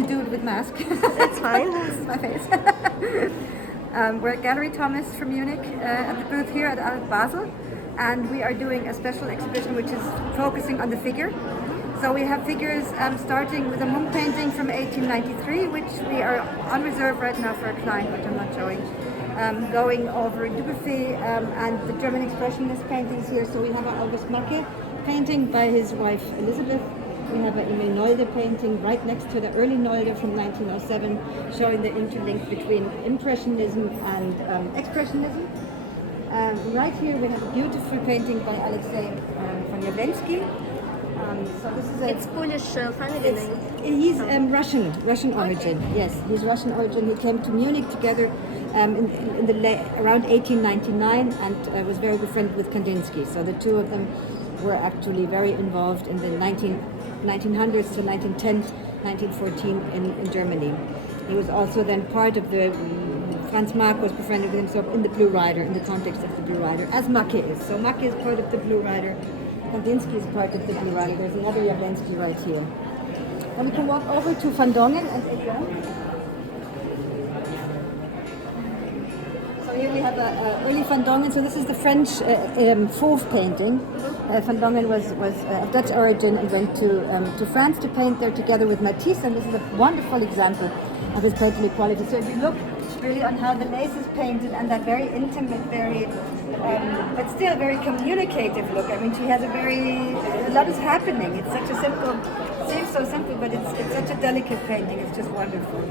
to do it with mask. That's fine. This is my face. We're at Gallery Thomas from Munich at the booth here at Artbasel, and we are doing a special exhibition which is focusing on the figure. So we have figures starting with a Munch painting from 1893, which we are on reserve right now for a client, which I'm not showing. Going over Dubuffet and the German expressionist paintings here. So we have an August Macke painting by his wife Elizabeth. We have an Emil Nolde painting right next to the early Nolde from 1907, showing the interlink between Impressionism and Expressionism. Right here we have a beautiful painting by Alexei von Jawlensky. So this is It's Polish family. He's Russian origin. Okay. Yes, he's Russian origin. He came to Munich together in around 1899 and was very befriended with Kandinsky. So the two of them were actually very involved in the 1900s to 1910, 1914 in Germany. He was also then part of the Franz Marc was befriended with himself in the Blue Rider, in the context of the Blue Rider, as Macke is. So Macke is part of the Blue Rider. Kandinsky is part of the Blue Rider. There's another Jawlensky right here. And we can walk over to Van Dongen and Elion. So here we have an early Van Dongen. So this is the French Fauve painting. Van Dongen was of Dutch origin and went to France to paint there together with Matisse. And this is a wonderful example of his painterly quality. So if you look really on how the lace is painted and that very intimate, very but still very communicative look. I mean, she has a lot is happening. It's such a simple, seems so simple, but it's such a delicate painting. It's just wonderful.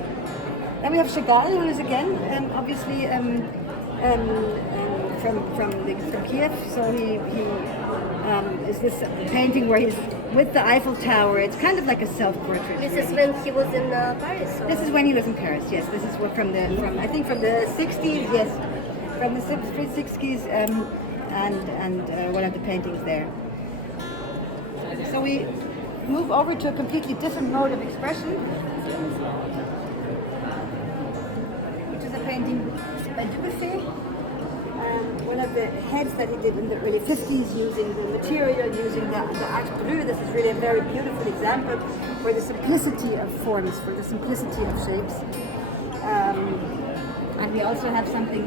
Then we have Chagall, who is again obviously from Kiev. So he is this painting where he's with the Eiffel Tower. It's kind of like a self-portrait. This is when he was in Paris. Or? This is when he was in Paris. Yes, this is what from the 60s. Yes, from the 60s, and one of the paintings there. So we move over to a completely different mode of expression, which is a painting by Dubuffet. One of the heads that he did in the early 50s using the material, using the art bleu. This is really a very beautiful example for the simplicity of forms, for the simplicity of shapes. And we also have something.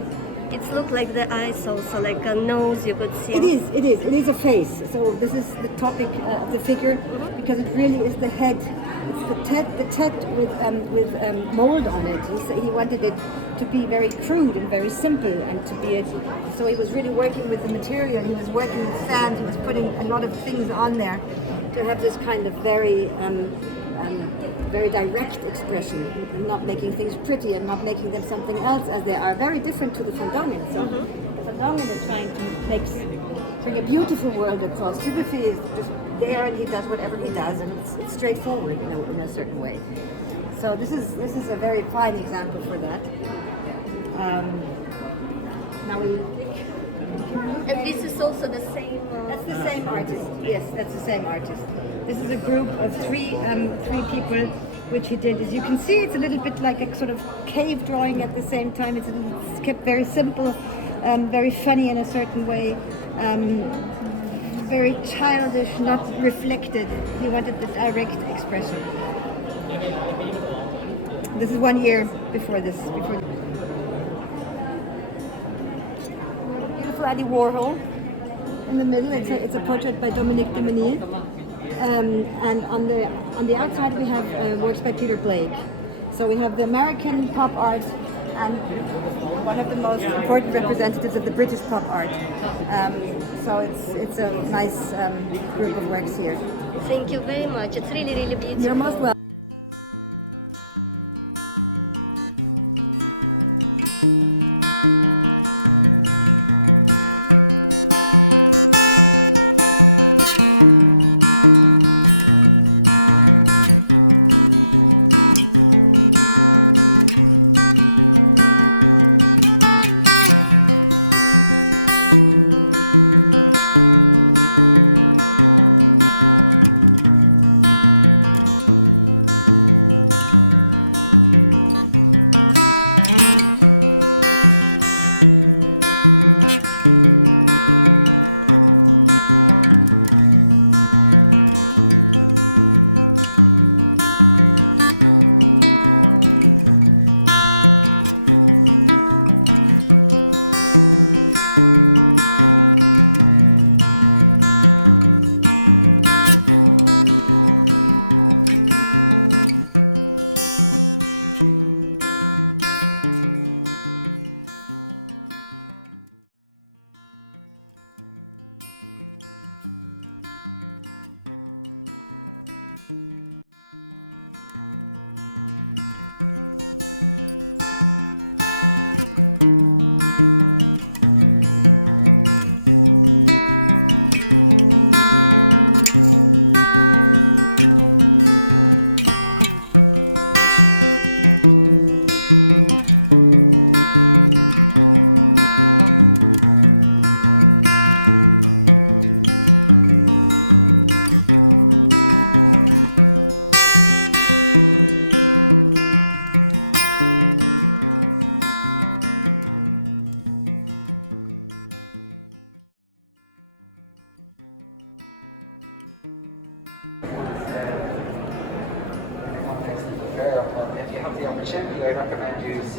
It looks like the eyes also, like a nose you could see. It is a face. So this is the topic of the figure, because it really is the head. It's the TED with mold on it. He wanted it to be very crude and very simple, and to be so he was really working with the material. He was working with sand. He was putting a lot of things on there to have this kind of very direct expression, and not making things pretty and not making them something else as they are. Very different to the Van Dongen. So the Van Dongen is trying to bring a beautiful world across. Dubuffet is just there and he does whatever he does, and it's straightforward in a certain way. So this is a very fine example for that. Now we. And this is also the same. That's the same artist. Yes, that's the same artist. This is a group of three people, which he did. As you can see, it's a little bit like a sort of cave drawing at the same time. It's kept very simple, very funny in a certain way, very childish, not reflected. He wanted the direct expression. This is 1 year before this. We have a beautiful Andy Warhol in the middle. It's a portrait by Dominique de Menil. And on the outside we have works by Peter Blake. So we have the American pop art and one of the most important representatives of the British pop art. So it's a nice group of works here. Thank you very much. It's really, really beautiful. You're most welcome.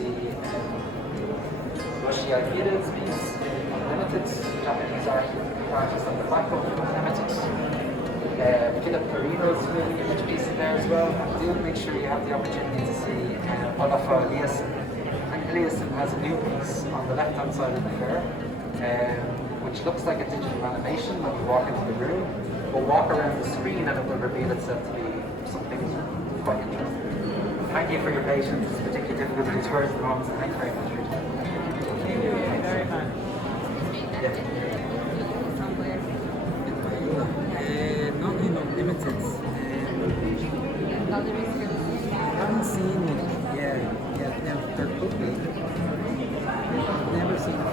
see Rushy Ideas piece in Limited, Japanese artist on the back of Limited. Philip Perino's image piece in there as well. Do make sure you have the opportunity to see Olafur Eliasson. And Eliasson has a new piece on the left hand side of the fair, which looks like a digital animation when you walk into the room. We'll walk around the screen and it will reveal itself to be something quite interesting. Thank you for your patience. It's particularly difficult to do tours at the moment, so thanks very much for your time. Not limited. I haven't seen it. Yeah. No, they're cooking. Never seen it.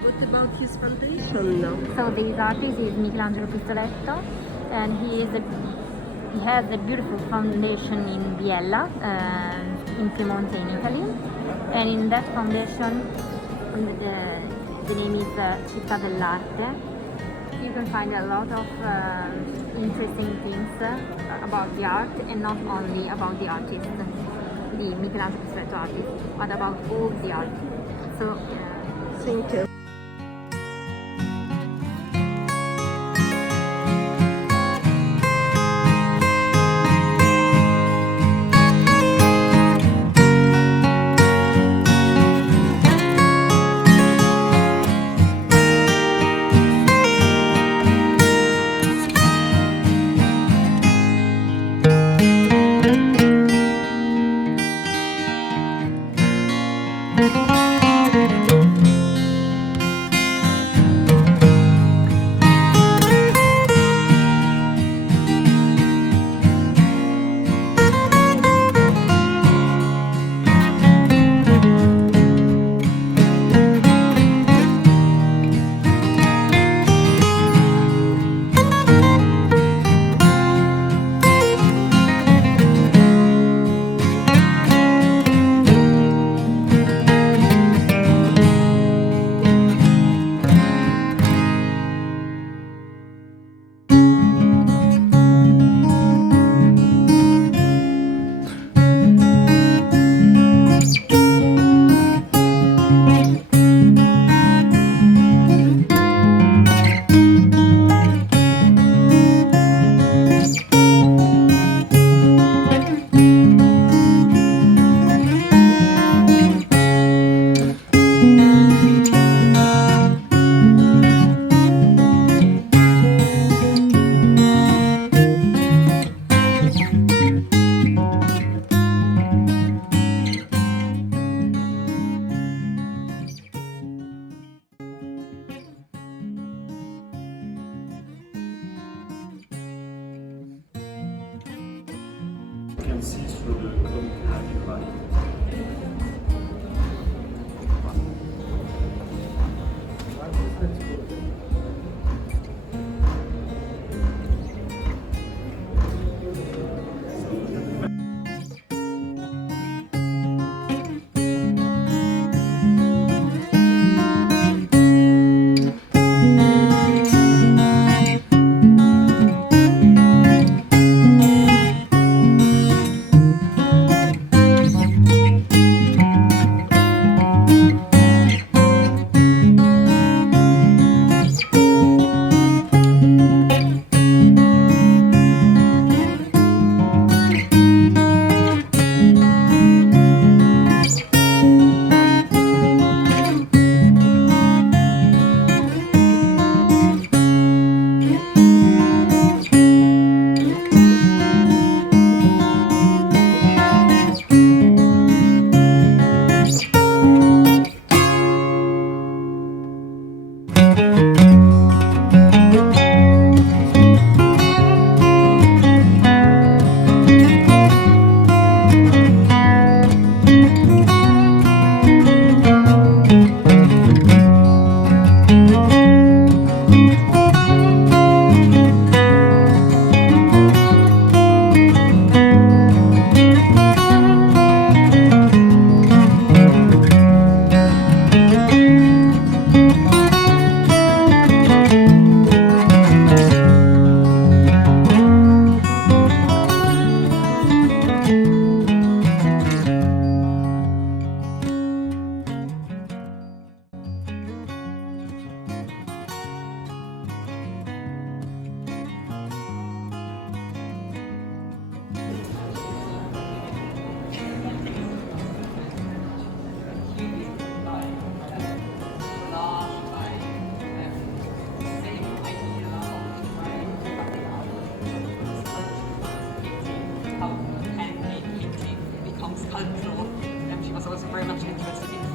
What about his foundation now? So this artist is Michelangelo Pistoletto, and he has a beautiful foundation in Biella, in Piemonte, in Italy. And in that foundation, the name is Città dell'Arte. You can find a lot of interesting things about the art, and not only about the artist, the Michelangelo Pistoletto artist, but about all the art. So, Thank you.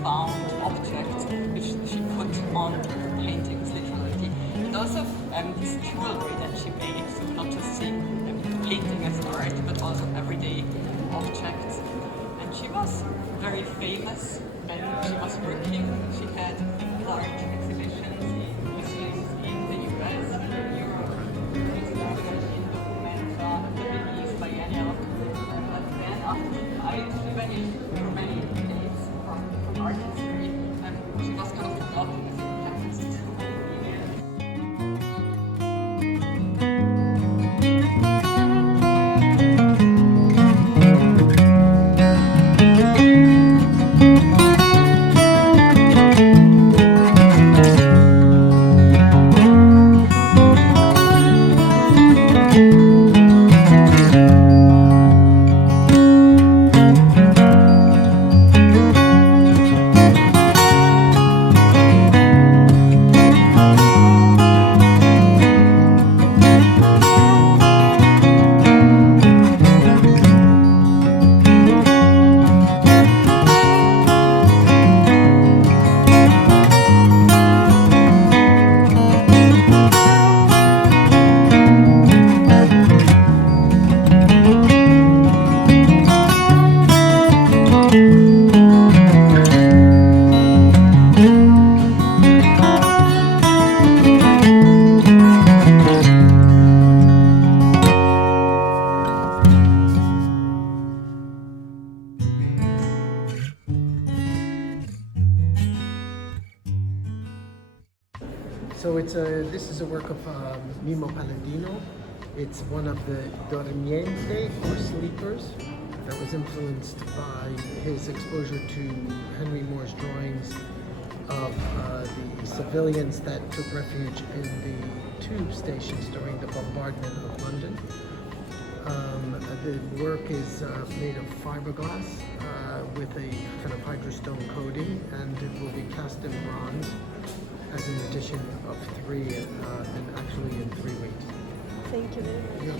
found objects which she put on her paintings, literally. And also this jewelry that she made, so not just seeing painting as art, but also everyday objects. And she was very famous, and she was working. She had large exhibitions in museums in the US, in Europe, in Documenta, at the Venice Biennial. But then after she died, she vanished for many decades from art history, and she was kind of forgotten as it happens to so many. So this is a work of Mimo Palladino. It's one of the Dormiente, or sleepers, that was influenced by his exposure to Henry Moore's drawings of the civilians that took refuge in the tube stations during the bombardment of London. The work is made of fiberglass with a kind of hydrostone coating, and it will be cast in bronze as an addition of three, actually in 3 weeks. Thank you. Yeah.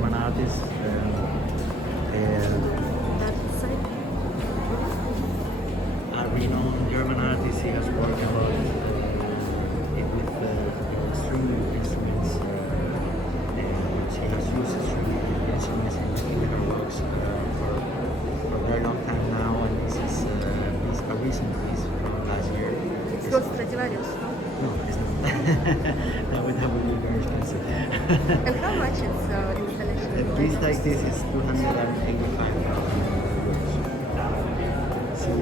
German artist. A renowned German artist. He has worked a lot with string instruments, which he has used string instruments in her works for a very long time now, and this is a recent piece from last year. It's not Stradivarius. No, it's not. that would be very expensive. And how much it's installation? A piece like this is 285,000 euros. See,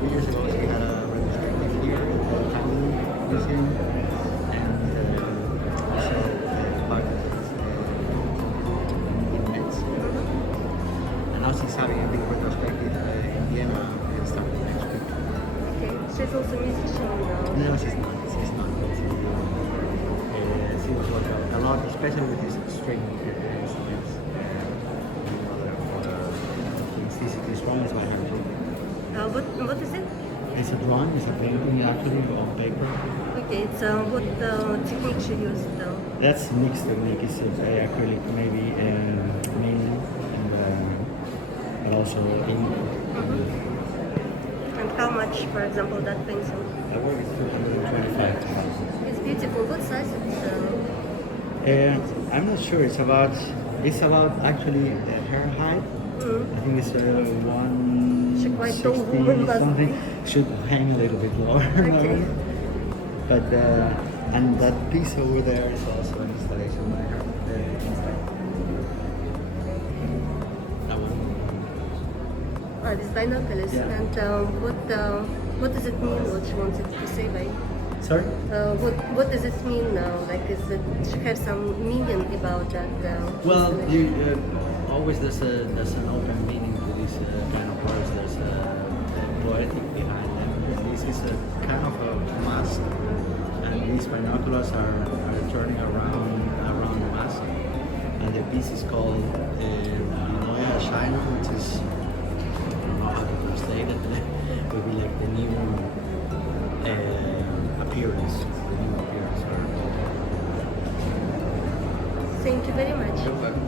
2 years ago we had a retrospective here at the Town Museum, and also part of it in Metz. And now she's having a big retrospective in Vienna starting next week. Okay. She's also a musician now. No, she's not. She's not. But she was working a lot, especially with these string instruments and other things. This drawing is by her too. What is it? It's a drawing. It's a painting actually on paper. Okay, so what technique she used though? That's mixed technique. It's acrylic maybe mainly, and but also ink. And how much, for example, that pencil? That work is 225,000. It's beautiful. What size is it? I'm not sure. It's about actually her height. I think it's 160 something. Should hang a little bit lower normally. But and that piece over there is also an installation by her. That one. This binoculars. Yeah. And what does it mean? What she wanted to say by it? Sorry? What does it mean now? Like, does it have some meaning about that? Well, always there's an open meaning to these kind of words. There's a poetic behind them. This is a kind of a mask, and these binoculars are turning around the mask. And the piece is called Neue Erscheinung, which is, I don't know how to translate it. It would be like the new appearance. The new appearance. Thank you very much. You're welcome.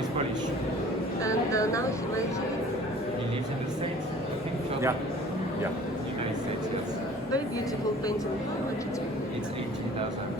He's Polish. And now he might He lives in the States, I think. So. Yeah. United States, yes. very beautiful painting. How much it's It's $18,000.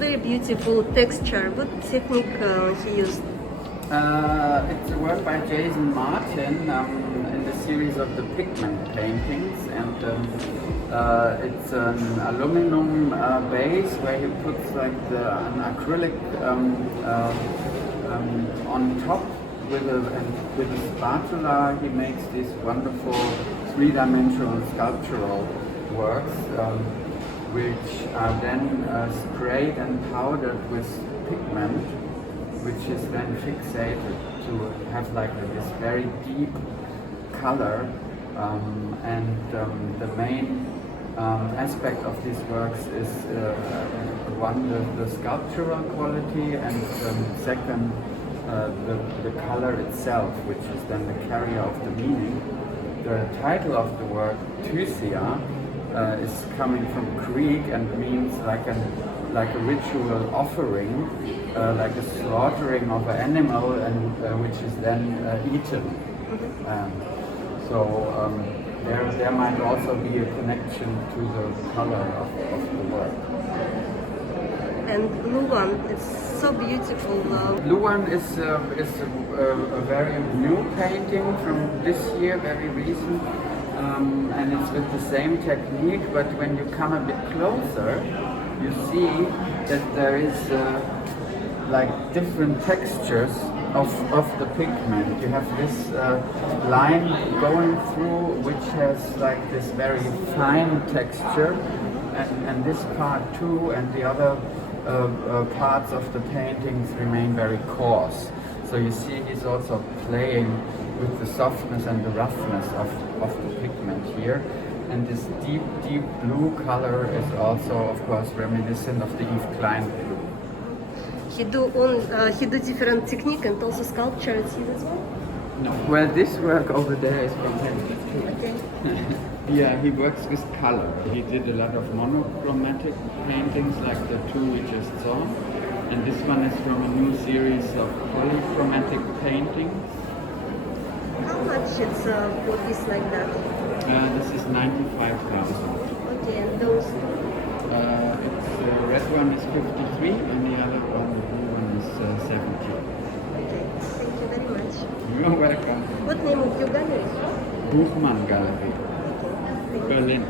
very beautiful texture. What technique he used? It's a work by Jason Martin in the series of the pigment paintings, and it's an aluminum base where he puts like an acrylic on top with a spatula. He makes these wonderful three-dimensional sculptural works, which are then sprayed and powdered with pigment, which is then fixated to have like this very deep color, and the main aspect of these works is one, the sculptural quality, and second, the color itself, which is then the carrier of the meaning. The title of the work, Tysia, is coming from Greek and means like a ritual offering, like a slaughtering of an animal, and which is then eaten. So there might also be a connection to the color of the work. And blue one, it's so beautiful. Blue one is a very new painting from this year, very recent, and it's with the same technique. But when you come a bit closer, you see that there is like different textures of the pigment. You have this line going through, which has like this very fine texture, and this part too, and the other parts of the paintings remain very coarse. So you see he's also playing with the softness and the roughness of the pigment here. And this deep, deep blue color is also, of course, reminiscent of the Yves Klein blue. He do different technique and also sculpture. It's his as well? No, well, this work over there is from him. Okay. Yeah, he works with color. He did a lot of monochromatic paintings like the two we just saw. And this one is from a new series of polychromatic painting. How much it's for piece like that? This is 95,000. Okay, and those two? The red one is 53 and the other one, the blue one, is 70. Okay, thank you very much. You're welcome. What name of your gallery? Buchmann Gallery, Okay, thank you. Berlin.